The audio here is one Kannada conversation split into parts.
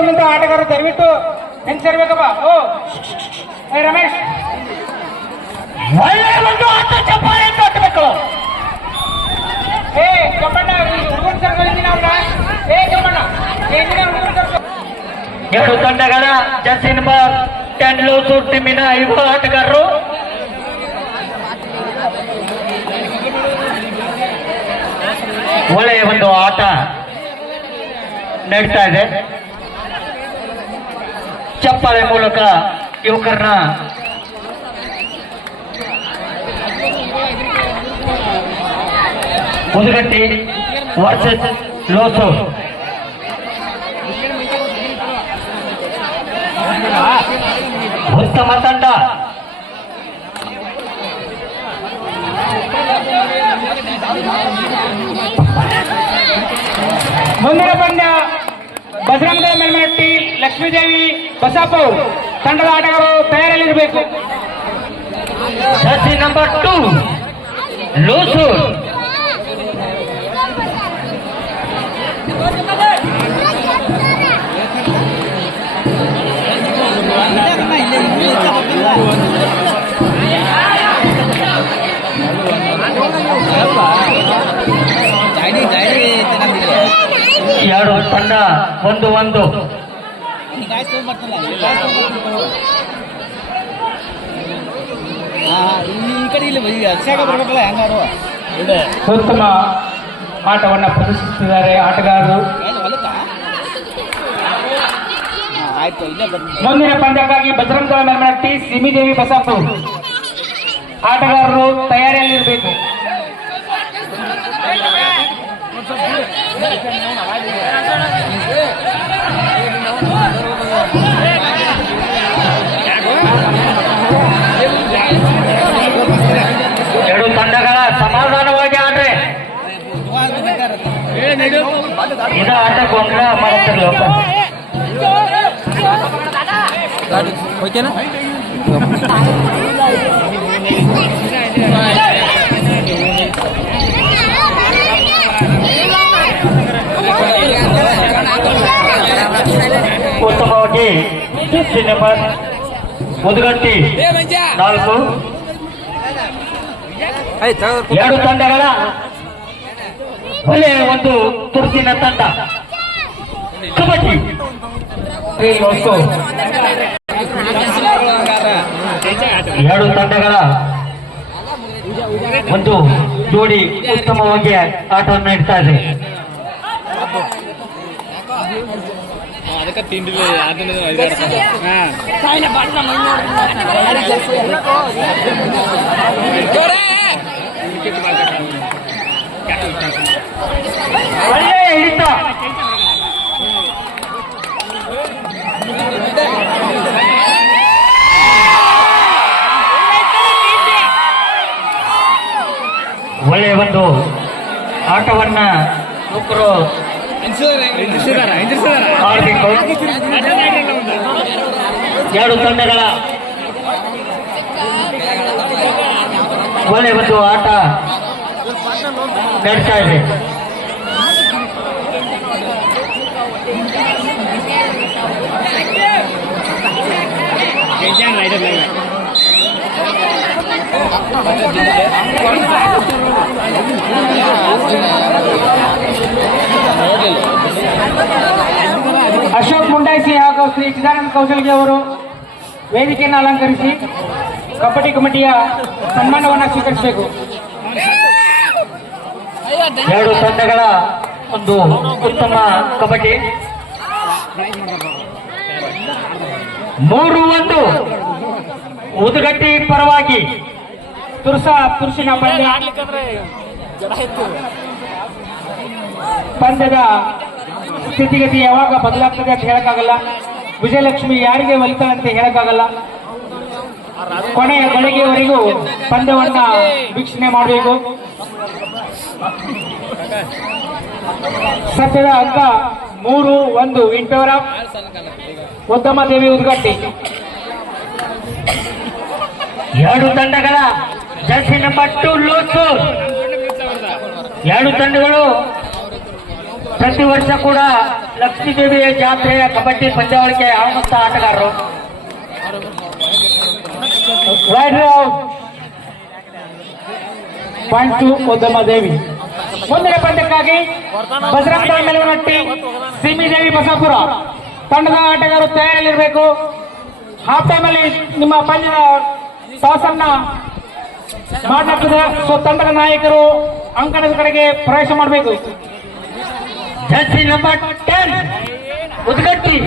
ಬಂದಂತ ಆಟಗಾರರು ದಯವಿಟ್ಟು ಹೆಂಗ್ ಸೇರ್ಬೇಕಪ್ಪ. ಓ ರಮೇಶ್, ಒಳ್ಳೆ ಒಂದು ಆಟ ಚಪ್ಪಾಳೆ ತಟ್ಟಬೇಕು. ಏ ಚಪ್ಪಣ್ಣ, ಹುಡುಗನ ಸರ್ಗಳಿದ್ದೀನಿ ಅವ್ರ. ಏ ಚಪ್ಪಣ್ಣ, ಎರಡು ತಂಡಗಳ ಜರ್ಸಿ ನಂಬರ್ 10 ಲೂಸೂರ್ ಟೀಮಿನ ಇಬ್ಬರು ಆಟಗಾರರು ಒಳ್ಳೆಯ ಒಂದು ಆಟ ನಡೀತಾ ಇದೆ. ಚಪ್ಪಾಳೆ ಮೂಲಕ ಯುವಕರನ್ನ ಉದ್ಗಟ್ಟಿ ವರ್ಸಸ್ ಲೋಸೂರ್. ಉತ್ತಮ ತಂಡ. ಮುಂದಿನ ಪಂದ್ಯ ಬಜರಂಗದಳ ಮೇಲ್ಮಟ್ಟಿ ಲಕ್ಷ್ಮೀದೇವಿ ಬಸಾಪುರ್ ತಂಡದ ಆಟಗಾರರು ತಯಾರಲ್ಲಿರಬೇಕು. Jersey number 2 ಲೂಸೂರ್. ಎರಡು ತಂಡ 1-1. ಉತ್ತಮ ಆಟವನ್ನು ಪ್ರದರ್ಶಿಸುತ್ತಿದ್ದಾರೆ ಆಟಗಾರರು. ಮುಂದಿನ ಪಂದ್ಯಕ್ಕಾಗಿ ಬಜರಂಗದಳ ಮೇಲ್ಮಟ್ಟಿ ಸಿಮಿದೇವಿ ಬಸಾಪುರ್ ಆಟಗಾರರು ತಯಾರಿಯಲ್ಲಿರಬೇಕು. ಎರಡು ತಂಡಗಳ ಸಮಾಧಾನವಾಗಿ ಆಡ್ರೆ ಇದು ಆಟ ಗೊಂದಲ ಮಾಡುತ್ತಿರ್ಲಪ್ಪ. ಉತ್ತಮವಾಗಿ ಜರ್ಸಿ ನಂಬರ್ ಮುದುಗಟ್ಟಿ 4. ಎರಡು ತಂಡಗಳ ಒಳ್ಳೆಯ ಒಂದು ತುರ್ತಿನ ತಂಡ ಕಬಡ್ಡಿ. ಎರಡು ತಂಡಗಳ ಒಂದು ಜೋಡಿ ಉತ್ತಮವಾಗಿ ಆಟವನ್ನು ನೀಡ್ತಾ ಇದೆ. ಅದಕ್ಕೆ ತಿಂಡಿಲ್ಲ ಅದನ್ನ ಒಳ್ಳೆಯ ಹಿಡಿತ. ಒಳ್ಳೆಯ ಒಂದು ಆಟವನ್ನ ಯುವಕರು ಆಡಬೇಕು. ಎರಡು ತಂಡಗಳ ಒಳ್ಳೆಯ ಒಂದು ಆಟ ನಡೀತಾ ಇದೆ. ಅಶೋಕ್ ಮುಂಡಾಯಿಸಿ ಹಾಗೂ ಶ್ರೀ ಚಿದಾನಂದ ಕೌಶಲ್ಗಿ ಅವರು ವೇದಿಕೆಯನ್ನು ಅಲಂಕರಿಸಿ ಕಬಡ್ಡಿ ಕಮಿಟಿಯ ಸನ್ಮಾನವನ್ನು ಸ್ವೀಕರಿಸಬೇಕು. ಎರಡು ತಂಡಗಳ ಒಂದು ಉತ್ತಮ ಕಬಡ್ಡಿ. 3-1 ಉದ್ಗಟ್ಟಿ ಪರವಾಗಿ. ತುರ್ಸಿನ ಪಂದ್ಯದ ಸ್ಥಿತಿಗತಿ ಯಾವಾಗ ಬದಲಾಗ್ತದೆ ಅಂತ ಹೇಳಕ್ಕಾಗಲ್ಲ. ವಿಜಯಲಕ್ಷ್ಮಿ ಯಾರಿಗೆ ಒಲಿತಾಳಂತ ಹೇಳಕ್ಕಾಗಲ್ಲ. ಕೊನೆಯ ಗಳಿಗೆಯವರೆಗೂ ಪಂದ್ಯವನ್ನ ವೀಕ್ಷಣೆ ಮಾಡಬೇಕು. ಸದ್ಯದ ಅಂಕ 3-1 ಇನ್ ಫೇವರ್ ಆಫ್ ಉತ್ತಮದೇವಿ ಉದ್ಗಟ್ಟಿ. ಎರಡು ತಂಡಗಳ ಜರ್ಸಿ ನಂಬರ್ 2 ಲೂಸೂರ್. ಎರಡು ತಂಡಗಳು ಪ್ರತಿ ವರ್ಷ ಕೂಡ ಲಕ್ಷ್ಮೀದೇವಿಯ ಜಾತ್ರೆಯ ಕಬಡ್ಡಿ ಪಂದ್ಯಾವಳಿಗೆ ಆಗುವಂತ ಆಟಗಾರರು. ಪಾಯಿಂಟ್ ಟು ಉದ್ದಮದೇವಿ. ಮುಂದಿನ ಪಂದ್ಯಕ್ಕಾಗಿ ಬಜರಂಗ ಮೇಲುನಟ್ಟಿ ಸಿಮಿದೇವಿ ಬಸಾಪುರ ತಂಡದ ಆಟಗಾರರು ತಯಾರಿಯಲ್ಲಿರಬೇಕು. ಹಾಫ್ ಟೈಮ್ ಅಲ್ಲಿ ನಿಮ್ಮ ಪಂದ್ಯದ ಟಾಸನ್ನ ಮಾಡಲಾಗ್ತದೆ. ಸೊ ತಂಡದ ನಾಯಕರು ಅಂಕಣದ ಕಡೆಗೆ ಪ್ರವೇಶ ಮಾಡಬೇಕು. Jersey number 10 Udgatti.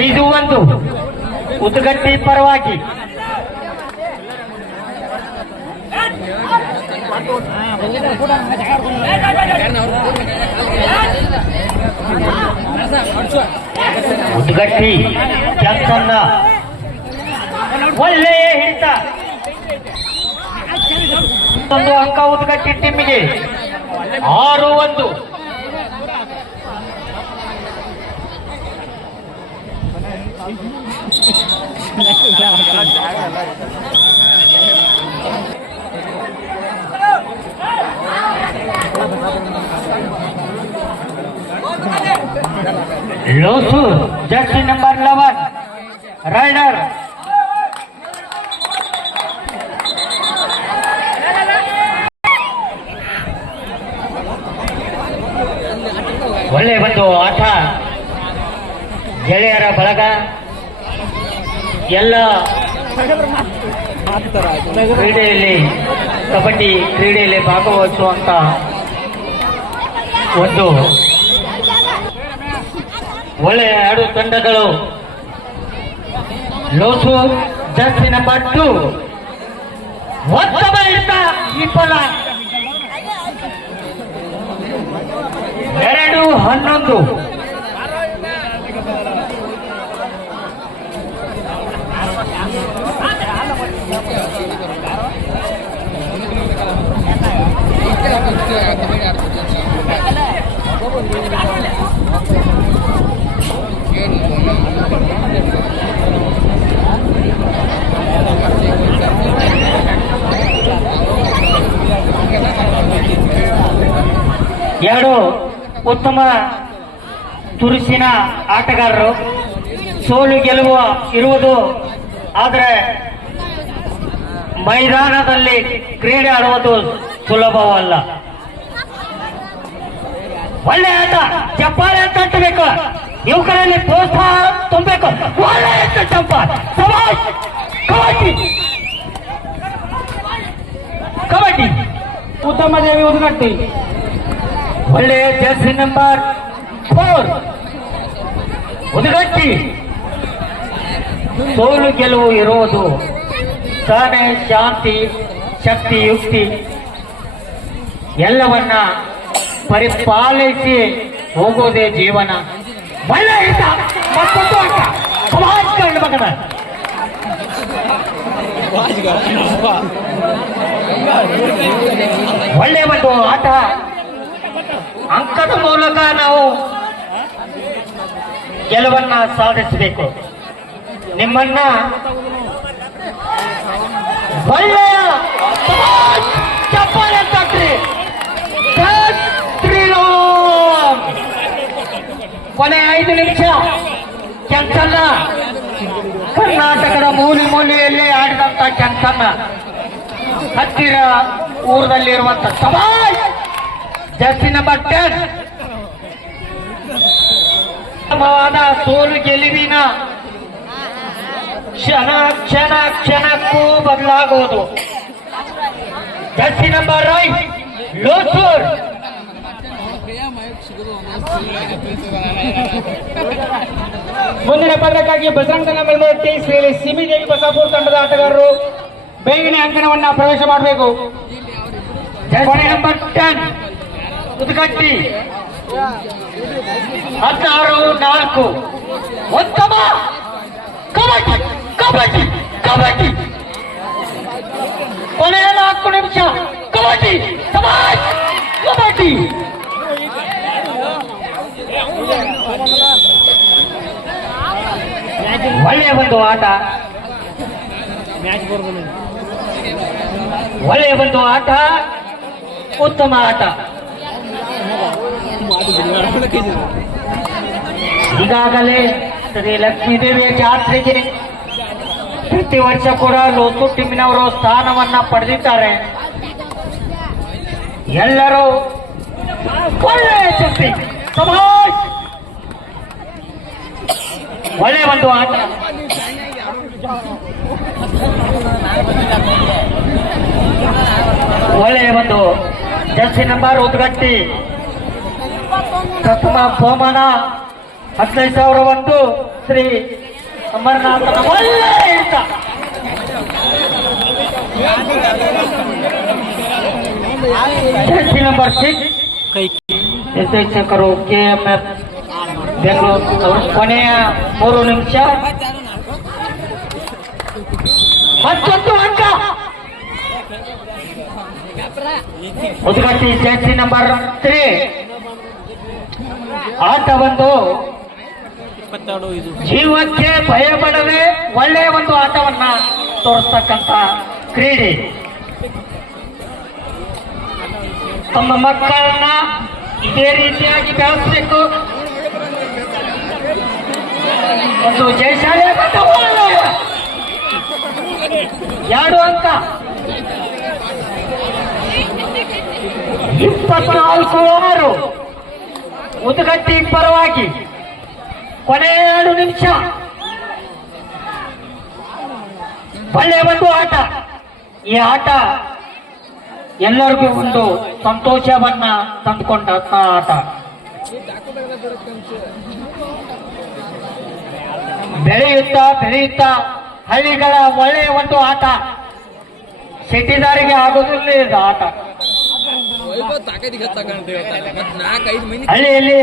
ಐದು ಒಂದು ಉದ್ಗಟ್ಟಿ ಪರವಾಗಿ. ಉದ್ಗಟ್ಟಿ ಕೆಂಪನ್ನ ಒಳ್ಳೆಯ ಹಿಡಿತ. ಒಂದು ಅಂಕ Udgatti ಟೀಮಿಗೆ. 6-1. Losu Jersey number 11 rider. ಒಳ್ಳೆ ಒಂದು ಆಟ. ಗೆಳೆಯರ ಬಳಗ ಎಲ್ಲ ಕ್ರೀಡೆಯಲ್ಲಿ ಕಬಡ್ಡಿ ಕ್ರೀಡೆಯಲ್ಲಿ ಭಾಗವಹಿಸುವಂತ ಒಂದು ಒಳ್ಳೆಯ ಎರಡು ತಂಡಗಳು. ಲೋಸು ಜರ್ಸಿ ನಂಬರ್ 2 ಒತ್ತಡ ಹಿಡಿತ ವಿಫಲ. 2-11. ಎರಡು ಉತ್ತಮ ತುರುಸಿನ ಆಟಗಾರರು. ಸೋಲು ಗೆಲುವು ಇರುವುದು, ಆದರೆ ಮೈದಾನದಲ್ಲಿ ಕ್ರೀಡೆ ಆಡುವುದು ಸುಲಭವಲ್ಲ. ಒಳ್ಳೆ ಆಟ, ಚಪ್ಪಾಳೆ ತಟ್ಟಬೇಕು, ಯುವಕರಲ್ಲಿ ಪ್ರೋತ್ಸಾಹ ತುಂಬಬೇಕು. ಒಳ್ಳೆ ಚಪ್ಪಾಳೆ. ಕಬಡ್ಡಿ ಕಬಡ್ಡಿ. ಉತ್ತಮದೇವಿ ಉದ್ಗಟ್ಟಿ. ಒಳ್ಳೆಯ ಜರ್ಸಿ ನಂಬರ್ 4 ಉದ್ಗಟ್ಟಿ. ಸೋಲು ಗೆಲುವು ಇರುವುದು, ತಾನೇ ಶಾಂತಿ ಶಕ್ತಿ ಯುಕ್ತಿ ಎಲ್ಲವನ್ನ ಪರಿಪಾಲಿಸಿ ಹೋಗುವುದೇ ಜೀವನ. ಒಳ್ಳೆ ಹಿತ ಮತ್ತೊಂದು ಆಟ. ಸಮಾಜ್ ಕಂಡು ಮಗನ ಒಳ್ಳೆಯ ಒಂದು ಆಟ. ಅಂಕದ ಮೂಲಕ ನಾವು ಗೆಲುವನ್ನ ಸಾಧಿಸಬೇಕು. ನಿಮ್ಮನ್ನ ಒಳ್ಳೆಯ ಚಪ್ಪಾಳೆ ತಟ್ರಿ. ಕೊನೆ 5 ನಿಮಿಷ. ಕೆಂಚನ್ನ ಕರ್ನಾಟಕದ ಮೂಲೆಯಲ್ಲಿ ಆಡಿದಂತ ಕೆಂಚನ್ನ ಹತ್ತಿರ ಊರದಲ್ಲಿರುವಂತ ಸಮಾಜ್ ಜರ್ಸಿ ನಂಬರ್ 10 ಸೋಲು ಗೆಲುವಿನ ಕ್ಷಣಕ್ಕೂ ಬದಲಾಗುವುದು. Jersey number 5 ಲೋಸೂರ್. ಮುಂದಿನ ಪಂದ್ಯಕ್ಕಾಗಿ ಬಜರಂಗ ಮೇಲ್ಮಟ್ಟಿ ಶ್ರೀ ಸಿಮಿದೇವಿ ಬಸಾಪುರ ತಂಡದ ಆಟಗಾರರು ಬೇಗನೆ ಅಂಕಣವನ್ನ ಪ್ರವೇಶ ಮಾಡಬೇಕು. Jersey number 10 Udgatti. 16-4. ಉತ್ತಮ ಕಬಡ್ಡಿ ಕಬಡ್ಡಿ ಕಬಡ್ಡಿ. ಕೊನೆಯ 4 ನಿಮಿಷ. ಕಬಡ್ಡಿ ಸಮಾಜ್ ಕಬಡ್ಡಿ. ಒಳ್ಳೆಯ ಒಂದು ಆಟ, ಒಳ್ಳೆಯ ಒಂದು ಆಟ, ಉತ್ತಮ ಆಟ. ಈಗಾಗಲೇ ಶ್ರೀ ಲಕ್ಷ್ಮೀದೇವಿಯ ಜಾತ್ರೆಗೆ ಪ್ರತಿ ವರ್ಷ ಕೂಡ ಲೋತು ಟೀಮಿನವರು ಸ್ಥಾನವನ್ನ ಪಡೆದಿದ್ದಾರೆ. ಎಲ್ಲರೂ ಒಳ್ಳೆಯ ಶಕ್ತಿ, ಒಳ್ಳೆಯ ಒಂದು ಆಟ. ಒಳ್ಳೆಯ ಒಂದು ಜರ್ಸಿ ನಂಬರ್ ಉದ್ಗಟ್ಟಿ ಪ್ರಥಮ ಬಹುಮಾನ 15,000 ಶ್ರೀ ಅಮರನಾಥನ ಒಳ್ಳೆಯ ಹಿಡಿತ. ಜರ್ಸಿ ನಂಬರ್ 6 ನಿರ್ದೇಶಕರು KMF ಬೆಂಗಳೂರು. ಕೊನೆಯ 3 ನಿಮಿಷ, ಮತ್ತೊಂದು ಅಂಕ. ಉದ್ಗಟ್ಟಿ ಜರ್ಸಿ ನಂಬರ್ 3 ಆಟವೊಂದು ಜೀವಕ್ಕೆ ಭಯ ಪಡದೆ ಒಳ್ಳೆಯ ಒಂದು ಆಟವನ್ನ ತೋರಿಸ್ತಕ್ಕಂಥ ಕ್ರೀಡೆ. ತಮ್ಮ ಮಕ್ಕಳನ್ನ ಇದೇ ರೀತಿಯಾಗಿ ಬೆಳೆಸಬೇಕು. ಒಂದು ಜಯಶಾಲಿ 2 ಅಂಕ. 24-6 ಉದ್ಗಟ್ಟಿ ಪರವಾಗಿ. ಕೊನೆಯ 2 ನಿಮಿಷ. ಒಳ್ಳೆಯ ಒಂದು ಆಟ. ಈ ಆಟ ಎಲ್ಲರಿಗೂ ಒಂದು ಸಂತೋಷವನ್ನ ತಂದುಕೊಂಡಂತ ಆಟ. ಬೆಳೆಯುತ್ತಾ ಹಳ್ಳಿಗಳ ಒಳ್ಳೆಯ ಒಂದು ಆಟ. ಸಿಟಿದಾರಿಗೆ ಆಗೋದಿಲ್ಲ ಇದು ಆಟ. ಹಳ್ಳಿಯಲ್ಲಿ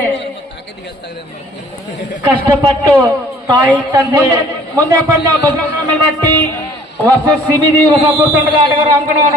ಕಷ್ಟಪಟ್ಟು ತಾಯಿ ತಂದೆ ಮುಂದೆ ಬಂದ ಬಸವರಾಜ ಮೇಲ್ಮಟ್ಟಿ ವರ್ಸಸ್ ಸಿಬಿದಿ ಹೊಸಪುರ ತಂಡದ ಆಟಗಾರ ಅಂಕಣವನ್ನು